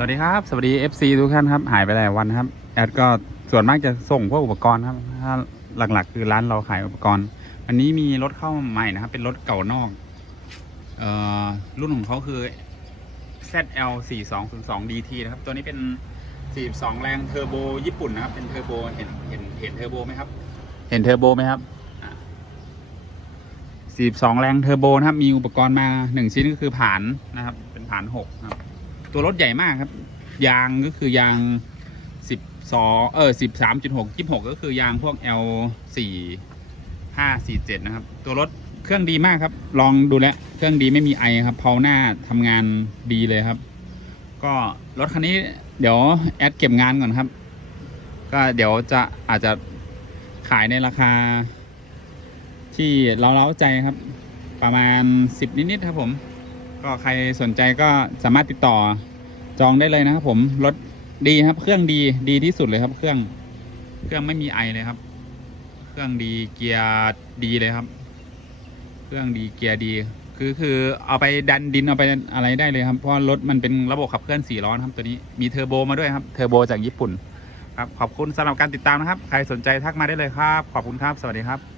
สวัสดีครับ สวัสดี FC ทุกท่านครับ หายไปหลายวันครับ แอดก็ส่วนมากจะส่งพวกอุปกรณ์ครับถ้าหลักๆ คือร้านเราขายอุปกรณ์ อันนี้มีรถเข้าใหม่นะครับ เป็นรถเก่านอก เอ่อ รุ่นของเขาคือ ZL 4 2 0 2 DT นะครับ ตัวนี้เป็น 42 แรงเทอร์โบญี่ปุ่นนะครับ เป็นเทอร์โบ เห็น เห็น เห็นเทอร์โบไหมครับ เห็นเทอร์โบไหมครับอะ42 แรงเทอร์โบนะครับ มีอุปกรณ์มา 1 ชิ้นก็คือผานนะครับ เป็นผาน6นะครับ ตัวรถใหญ่มากครับ ยางก็คือยางสิบสองเออสิบสามจุดหกยี่หกก็คือยางพวก L สี่ห้าสี่เจ็ดนะครับ ตัวรถเครื่องดีมากครับ ลองดูแลเครื่องดีไม่มีไอครับเพาหน้าทำงานดีเลยครับ ก็รถคันนี้เดี๋ยวแอดเก็บงานก่อนครับ ก็เดี๋ยวจะอาจจะขายในราคา ที่เราเล้าใจครับ ประมาณสิบนิดๆครับผม ก็ใครสนใจก็สามารถติดต่อจองได้เลยนะครับผมรถดีครับ เครื่องดีดีที่สุดเลยครับ เครื่อง เครื่องไม่มีไอเลยครับ เครื่องดีเกียร์ดีเลยครับ เครื่องดีเกียร์ดี คือคือเอาไปดันดินเอาไปอะไรได้เลยครับเพราะรถมันเป็นระบบขับเคลื่อนสี่ล้อครับตัวนี้มีเทอร์โบมาด้วยครับเทอร์โบจากญี่ปุ่นครับขอบคุณสำหรับการติดตามนะครับ ใครสนใจทักมาได้เลยครับ ขอบคุณครับ สวัสดีครับ